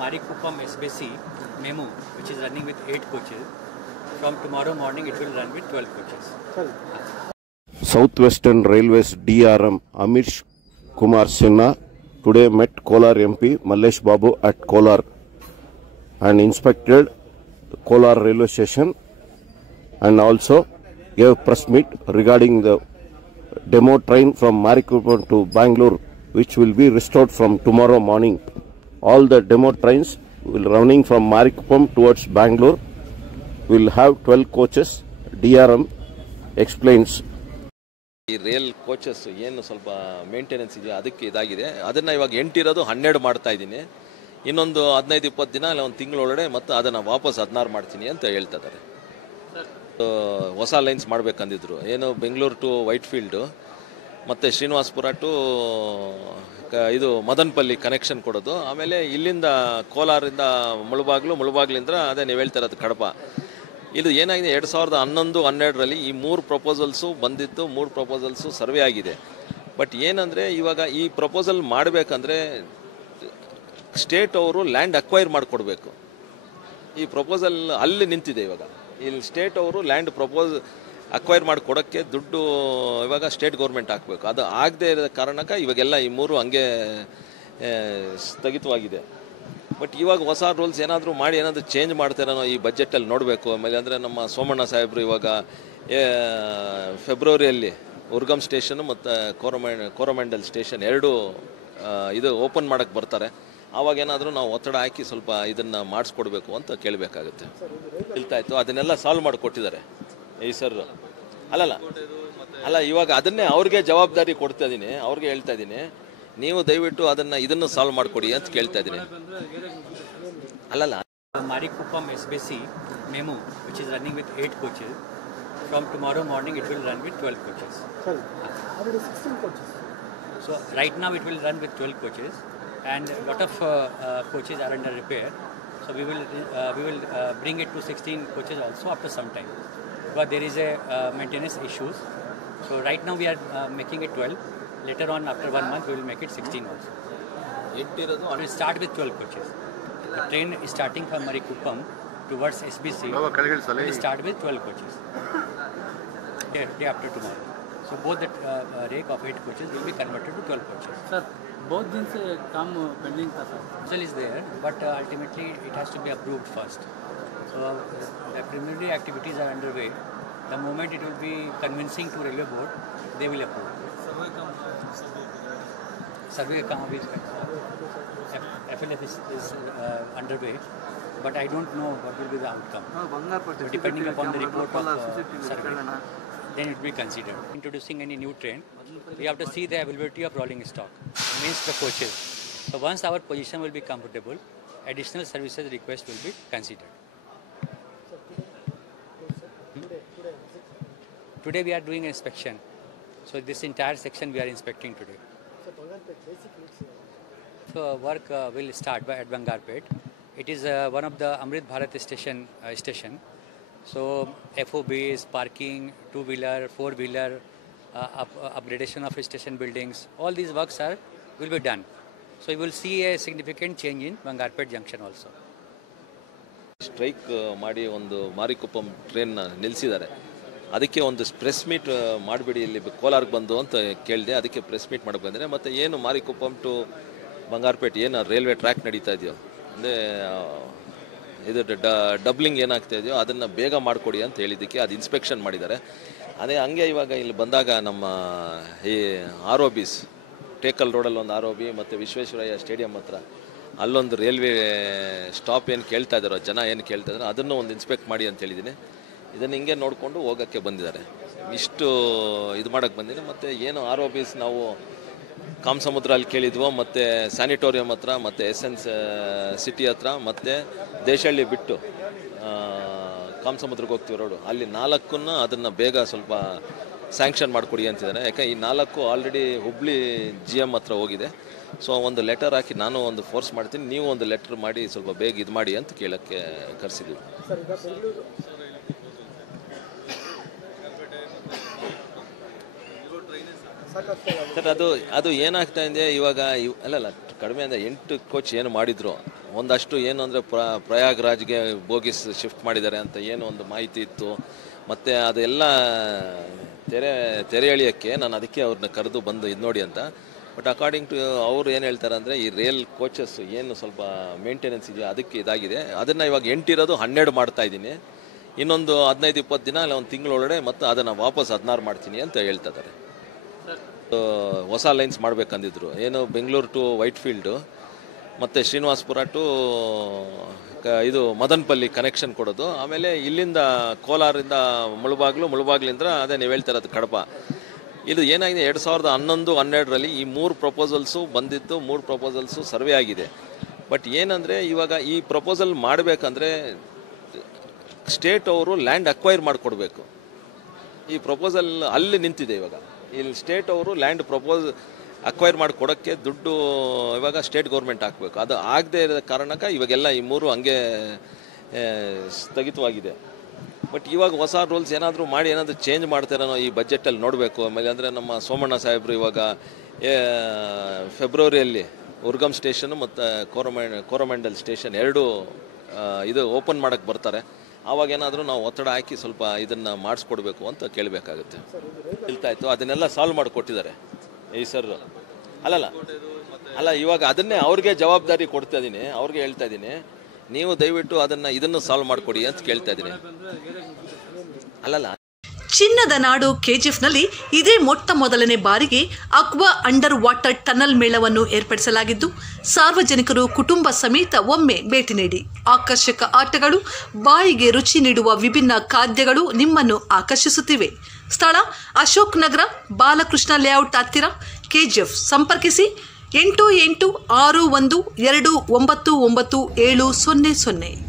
Marikuppam SBC Memo, which is running with 8 coaches. From tomorrow morning, it will run with 12 coaches. Southwestern Railways DRM Amish Kumar Sinha today met Kolar MP Mallesh Babu at Kolar and inspected Kolar railway station and also gave press meet regarding the demo train from Marikuppam to Bangalore, which will be restored from tomorrow morning. All the demo trains will running from Marikuppam towards Bangalore will have 12 coaches. DRM explains. ಈ rail coaches ಏನು ಸ್ವಲ್ಪ maintenance ಇದೆಯೋ ಅದಕ್ಕೆ ಇದಾಗಿದೆ. ಅದನ್ನು ಇವಾಗ 8 ಇರೋದು 12 ಮಾಡ್ತಾ ಇದ್ದೀನಿ. ಇನ್ನೊಂದು 15-20 ದಿನ ಇಲ್ಲ ಒಂದು ತಿಂಗಳೊಳಗಡೆ ಮತ್ತೆ ಅದನ್ನು ವಾಪಸ್ 16 ಮಾಡ್ತೀನಿ ಅಂತ ಹೇಳ್ತಾ ಇದ್ದಾರೆ. ಹೊಸ ಲೈನ್ಸ್ ಮಾಡಬೇಕಂದಿದ್ರು. ಏನು ಬೆಂಗಳೂರು ಟು ವೈಟ್ ಫೀಲ್ಡು ಮತ್ತು ಶ್ರೀನಿವಾಸಪುರ ಟು ಇದು ಮದನಪಲ್ಲಿ ಕನೆಕ್ಷನ್ ಕೊಡೋದು. ಆಮೇಲೆ ಇಲ್ಲಿಂದ ಕೋಲಾರಿಂದ ಮುಳುಬಾಗ್ಲಿಂದ ಅದೇ ನೀವು ಹೇಳ್ತಾ ಇರೋದು ಕಡಪ. ಇದು ಏನಾಗಿದೆ 2011-12ರಲ್ಲಿ ಈ 3 ಪ್ರಪೋಸಲ್ಸು ಬಂದಿತ್ತು. 3 ಪ್ರಪೋಸಲ್ಸು ಸರ್ವೆ ಆಗಿದೆ. ಬಟ್ ಏನಂದರೆ ಇವಾಗ ಈ ಪ್ರಪೋಸಲ್ ಮಾಡಬೇಕಂದ್ರೆ ಸ್ಟೇಟ್ ಅವರು ಲ್ಯಾಂಡ್ ಅಕ್ವೈರ್ ಮಾಡಿಕೊಡ್ಬೇಕು. ಈ ಪ್ರಪೋಸಲ್ ಅಲ್ಲಿ ನಿಂತಿದೆ. ಇವಾಗ ಇಲ್ಲಿ ಸ್ಟೇಟ್ ಅವರು ಲ್ಯಾಂಡ್ ಅಕ್ವೈರ್ ಮಾಡಿಕೊಡೋಕ್ಕೆ ದುಡ್ಡು ಇವಾಗ ಸ್ಟೇಟ್ ಗೌರ್ಮೆಂಟ್ ಹಾಕಬೇಕು. ಅದು ಆಗದೆ ಇರೋ ಕಾರಣಕ್ಕೆ ಇವಾಗೆಲ್ಲ ಈ 3 ಹಂಗೆ ಸ್ಥಗಿತವಾಗಿದೆ. ಬಟ್ ಇವಾಗ ಹೊಸ ರೂಲ್ಸ್ ಏನಾದರೂ ಮಾಡಿ ಏನಾದರೂ ಚೇಂಜ್ ಮಾಡ್ತಾರೋ ಈ ಬಜೆಟಲ್ಲಿ ನೋಡಬೇಕು. ಆಮೇಲೆ ಅಂದರೆ ನಮ್ಮ ಸೋಮಣ್ಣ ಸಾಹೇಬರು ಇವಾಗ ಫೆಬ್ರವರಿಯಲ್ಲಿ ಉರ್ಗಮ್ ಸ್ಟೇಷನು ಮತ್ತು ಕೋರಮಂಡಲ್ ಸ್ಟೇಷನ್ 2 ಇದು ಓಪನ್ ಮಾಡೋಕ್ಕೆ ಬರ್ತಾರೆ. ಆವಾಗ ಏನಾದರೂ ನಾವು ಒತ್ತಡ ಹಾಕಿ ಸ್ವಲ್ಪ ಇದನ್ನು ಮಾಡಿಸ್ಕೊಡ್ಬೇಕು ಅಂತ ಕೇಳಬೇಕಾಗುತ್ತೆ. ಇಲ್ತಾಯಿತು ಅದನ್ನೆಲ್ಲ ಸಾಲ್ವ್ ಮಾಡಿಕೊಟ್ಟಿದ್ದಾರೆ ಈ ಸರ್. ಅಲ್ಲ ಇವಾಗ ಅದನ್ನೇ ಅವ್ರಿಗೆ ಜವಾಬ್ದಾರಿ ಕೊಡ್ತಾ ಇದ್ದೀನಿ. ಅವ್ರಿಗೆ ಹೇಳ್ತಾ ಇದ್ದೀನಿ, ನೀವು ದಯವಿಟ್ಟು ಇದನ್ನು ಸಾಲ್ವ್ ಮಾಡಿಕೊಡಿ ಅಂತ ಕೇಳ್ತಾ ಇದ್ದೀನಿ. Marikuppam SBC Memo, which is running with 8 coaches. From tomorrow morning, it will run with 12 coaches. Sorry, already 16 coaches. So right now it will run with 12 coaches, and a lot of coaches are under repair. So we will bring it to 16 coaches also after some time. But there is a maintenance issues. So right now we are making it 12. Later on, after 1 month, we will make it 16 also. We will start with 12 coaches. The train is starting from Marikuppam towards SBC. We will start with 12 coaches. Day after tomorrow. So both the rake of 8 coaches will be converted to 12 coaches. Sir, both दिन से काम pending था sir. Proposal is there, but ultimately it has to be approved first. So the preliminary activities are underway. The moment it will be convincing to railway board, they will approve. Survey काम अभी FLF is underway, but I don't know what will be the outcome. So depending upon the report of survey, then it will be considered. Introducing any new train, we have to see the availability of rolling stock, means the coaches. So once our position will be comfortable, additional services request will be considered. Today we are doing inspection. So this entire section we are inspecting today. So work will start at Bangarpet. It is one of the Amrit Bharat station. So FOBs, parking, 2-wheeler, 4-wheeler, upgradation of station buildings, all these works will be done. So you will see a significant change in Bangarpet junction also. Strike ಮಾಡಿ ಒಂದು ಮಾರಿಕುಪ್ಪಂ ಟ್ರೈನ್ನ ನಿಲ್ಲಿಸಿದ್ದಾರೆ. ಅದಕ್ಕೆ ಒಂದು press meet ಮಾಡಿಬಿಡಿ ಇಲ್ಲಿ ಕೋಲಾರ್ಗೆ ಬಂದು ಅಂತ ಕೇಳಿದೆ. ಅದಕ್ಕೆ ಪ್ರೆಸ್ ಮೀಟ್ ಮಾಡಕ್ಕೆ ಬಂದರೆ ಮತ್ತು ಏನು ಮಾರಿಕುಪ್ಪಂ ಟು ಬಂಗಾರಪೇಟೆ ಏನು ರೈಲ್ವೆ ಟ್ರ್ಯಾಕ್ ನಡೀತಾ ಇದೆಯೋ ಅಂದರೆ ಇದು ಡಬ್ಲಿಂಗ್ ಏನಾಗ್ತಾ ಇದೆಯೋ ಅದನ್ನು ಬೇಗ ಮಾಡಿಕೊಡಿ ಅಂತ ಹೇಳಿದ್ದಕ್ಕೆ ಅದು ಇನ್ಸ್ಪೆಕ್ಷನ್ ಮಾಡಿದ್ದಾರೆ. ಅದೇ ಹಂಗೆ ಇವಾಗ ಇಲ್ಲಿ ಬಂದಾಗ ನಮ್ಮ ಈ ROBs ಟೇಕಲ್ ರೋಡಲ್ಲಿ ಒಂದು ROB ಮತ್ತು ವಿಶ್ವೇಶ್ವರಯ್ಯ ಸ್ಟೇಡಿಯಂ ಹತ್ರ ಅಲ್ಲೊಂದು ರೈಲ್ವೆ ಸ್ಟಾಪ್ ಏನು ಕೇಳ್ತಾ ಇದ್ದಾರೋ ಜನ ಏನು ಕೇಳ್ತಾ ಇದ್ದಾರೋ ಅದನ್ನು ಒಂದು ಇನ್ಸ್ಪೆಕ್ಟ್ ಮಾಡಿ ಅಂತ ಹೇಳಿದ್ದೀನಿ. ಇದನ್ನು ಹಿಂಗೆ ನೋಡಿಕೊಂಡು ಹೋಗೋಕ್ಕೆ ಬಂದಿದ್ದಾರೆ. ಇಷ್ಟು ಇದು ಮಾಡೋಕ್ಕೆ ಬಂದಿದೆ. ಮತ್ತು ಏನು ROBs ನಾವು ಕಾಮಸಮುದ್ರ ಅಲ್ಲಿ ಕೇಳಿದ್ವೋ, ಮತ್ತು ಸ್ಯಾನಿಟೋರಿಯಂ ಹತ್ರ, ಮತ್ತು ಎಸೆನ್ಸ್ ಸಿಟಿ ಹತ್ರ, ಮತ್ತು ದೇಶಹಳ್ಳಿ ಬಿಟ್ಟು ಕಾಮಸಮುದ್ರಕ್ಕೆ ಹೋಗ್ತೀವಿ ರೋಡು ಅಲ್ಲಿ 4 ಅದನ್ನು ಬೇಗ ಸ್ವಲ್ಪ ಸ್ಯಾಂಕ್ಷನ್ ಮಾಡಿಕೊಡಿ ಅಂತಿದ್ದಾರೆ. ಯಾಕೆ ಈ 4 ಆಲ್ರೆಡಿ ಹುಬ್ಳಿ GM ಹತ್ರ ಹೋಗಿದೆ. ಸೊ ಒಂದು ಲೆಟರ್ ಹಾಕಿ ನಾನು ಒಂದು ಫೋರ್ಸ್ ಮಾಡ್ತೀನಿ, ನೀವು ಒಂದು ಲೆಟರ್ ಮಾಡಿ ಸ್ವಲ್ಪ ಬೇಗ ಇದು ಮಾಡಿ ಅಂತ ಕೇಳೋಕ್ಕೆ ಕರೆಸಿದ್ದೀವಿ. ಸರ್ ಅದು ಏನಾಗ್ತಾ ಇದೆ ಇವಾಗ ಅಲ್ಲಲ್ಲ ಕಡಿಮೆ ಅಂದರೆ 8 ಕೋಚ್ ಏನು ಮಾಡಿದ್ರು ಒಂದಷ್ಟು ಏನು ಅಂದರೆ ಪ್ರಯಾಗ್ರಾಜ್ಗೆ ಬೋಗಿಸ್ ಶಿಫ್ಟ್ ಮಾಡಿದ್ದಾರೆ ಅಂತ ಏನು ಒಂದು ಮಾಹಿತಿ ಇತ್ತು. ಮತ್ತು ಅದೆಲ್ಲ ತೆರೆ ಎಳೆಯೋಕ್ಕೆ ನಾನು ಅದಕ್ಕೆ ಅವ್ರನ್ನ ಕರೆದು ಬಂದು ಇದು ನೋಡಿ ಅಂತ. ಬಟ್ ಅಕಾರ್ಡಿಂಗ್ ಟು ಅವ್ರು ಏನು ಹೇಳ್ತಾರೆ ಅಂದರೆ ಈ ರೇಲ್ ಕೋಚಸ್ ಏನು ಸ್ವಲ್ಪ ಮೇಂಟೆನೆನ್ಸ್ ಇದೆಯೋ ಅದಕ್ಕೆ ಇದಾಗಿದೆ. ಅದನ್ನು ಇವಾಗ 8 ಇರೋದು 12 ಮಾಡ್ತಾ ಇದ್ದೀನಿ. ಇನ್ನೊಂದು 15-20 ದಿನ ಇಲ್ಲ ಒಂದು ತಿಂಗಳೊಳಗಡೆ ಮತ್ತು ಅದನ್ನು ವಾಪಸ್ 16 ಮಾಡ್ತೀನಿ ಅಂತ ಹೇಳ್ತಾ ಇದ್ದಾರೆ. ಹೊಸ ಲೈನ್ಸ್ ಮಾಡಬೇಕಂದಿದ್ರು, ಏನು ಬೆಂಗಳೂರು ಟು ವೈಟ್ಫೀಲ್ಡು ಮತ್ತು ಶ್ರೀನಿವಾಸಪುರ ಟು ಇದು ಮದನಪಲ್ಲಿ ಕನೆಕ್ಷನ್ ಕೊಡೋದು. ಆಮೇಲೆ ಇಲ್ಲಿಂದ ಕೋಲಾರಿಂದ ಮುಳುಬಾಗ್ಲಿಂದ ಅದೇ ನೀವು ಹೇಳ್ತಿರೋದು ಕಡಪ. ಇದು ಏನಾಗಿದೆ 2011-12ರಲ್ಲಿ ಈ 3 ಪ್ರಪೋಸಲ್ಸು ಬಂದಿದ್ದು, 3 ಪ್ರಪೋಸಲ್ಸು ಸರ್ವೆ ಆಗಿದೆ. ಬಟ್ ಏನಂದರೆ ಇವಾಗ ಈ ಪ್ರಪೋಸಲ್ ಮಾಡಬೇಕಂದ್ರೆ ಸ್ಟೇಟ್ ಅವರು ಲ್ಯಾಂಡ್ ಅಕ್ವೈರ್ ಮಾಡಿಕೊಡ್ಬೇಕು. ಈ ಪ್ರಪೋಸಲ್ ಅಲ್ಲಿ ನಿಂತಿದೆ. ಇವಾಗ ಇಲ್ಲಿ ಸ್ಟೇಟ್ ಅವರು ಲ್ಯಾಂಡ್ ಅಕ್ವೈರ್ ಮಾಡಿಕೊಡೋಕ್ಕೆ ದುಡ್ಡು ಇವಾಗ ಸ್ಟೇಟ್ ಗೌರ್ಮೆಂಟ್ ಹಾಕಬೇಕು. ಅದು ಆಗದೆ ಇರೋ ಕಾರಣಕ್ಕೆ ಇವಾಗೆಲ್ಲ ಈ 3 ಹಂಗೆ ಸ್ಥಗಿತವಾಗಿದೆ. ಬಟ್ ಇವಾಗ ಹೊಸ ರೂಲ್ಸ್ ಏನಾದರೂ ಮಾಡಿ ಏನಾದರೂ ಚೇಂಜ್ ಮಾಡ್ತಾರೋ ಈ ಬಜೆಟಲ್ಲಿ ನೋಡಬೇಕು. ಆಮೇಲೆ ಅಂದರೆ ನಮ್ಮ ಸೋಮಣ್ಣ ಸಾಹೇಬರು ಇವಾಗ ಫೆಬ್ರವರಿಯಲ್ಲಿ ಉರ್ಗಮ್ ಸ್ಟೇಷನ್ ಮತ್ತು ಕೋರಮಂಡಲ್ ಸ್ಟೇಷನ್ 2 ಇದು ಓಪನ್ ಮಾಡೋಕ್ಕೆ ಬರ್ತಾರೆ. ಆವಾಗ ಏನಾದರೂ ನಾವು ಒತ್ತಡ ಹಾಕಿ ಸ್ವಲ್ಪ ಇದನ್ನು ಮಾಡಿಸ್ಕೊಡ್ಬೇಕು ಅಂತ ಕೇಳಬೇಕಾಗುತ್ತೆ. ಇಲ್ತಾಯಿತ್ತು ಅದನ್ನೆಲ್ಲ ಸಾಲ್ವ್ ಮಾಡಿಕೊಟ್ಟಿದ್ದಾರೆ ಈ ಸರ್. ಅಲ್ಲ ಇವಾಗ ಅದನ್ನೇ ಅವ್ರಿಗೆ ಜವಾಬ್ದಾರಿ ಕೊಡ್ತಾ ಇದ್ದೀನಿ, ಅವ್ರಿಗೆ ಹೇಳ್ತಾ ಇದ್ದೀನಿ, ನೀವು ದಯವಿಟ್ಟು ಇದನ್ನು ಸಾಲ್ವ್ ಮಾಡಿಕೊಡಿ ಅಂತ ಕೇಳ್ತಾ ಇದ್ದೀನಿ. ಚಿನ್ನದ ನಾಡು ಕೆಜಿಎಫ್ನಲ್ಲಿ ಇದೇ ಮೊಟ್ಟ ಮೊದಲನೇ ಬಾರಿಗೆ ಅಕ್ವಾ ಅಂಡರ್ ವಾಟರ್ ಟನಲ್ ಮೇಳವನ್ನು ಏರ್ಪಡಿಸಲಾಗಿದ್ದು, ಸಾರ್ವಜನಿಕರು ಕುಟುಂಬ ಸಮೇತ ಒಮ್ಮೆ ಭೇಟಿ ನೀಡಿ. ಆಕರ್ಷಕ ಆಟಗಳು, ಬಾಯಿಗೆ ರುಚಿ ನೀಡುವ ವಿಭಿನ್ನ ಖಾದ್ಯಗಳು ನಿಮ್ಮನ್ನು ಆಕರ್ಷಿಸುತ್ತಿವೆ. ಸ್ಥಳ ಅಶೋಕ್ ನಗರ, ಬಾಲಕೃಷ್ಣ ಲೇಔಟ್ ಹತ್ತಿರ, ಕೆಜಿಎಫ್. ಸಂಪರ್ಕಿಸಿ 8861299700.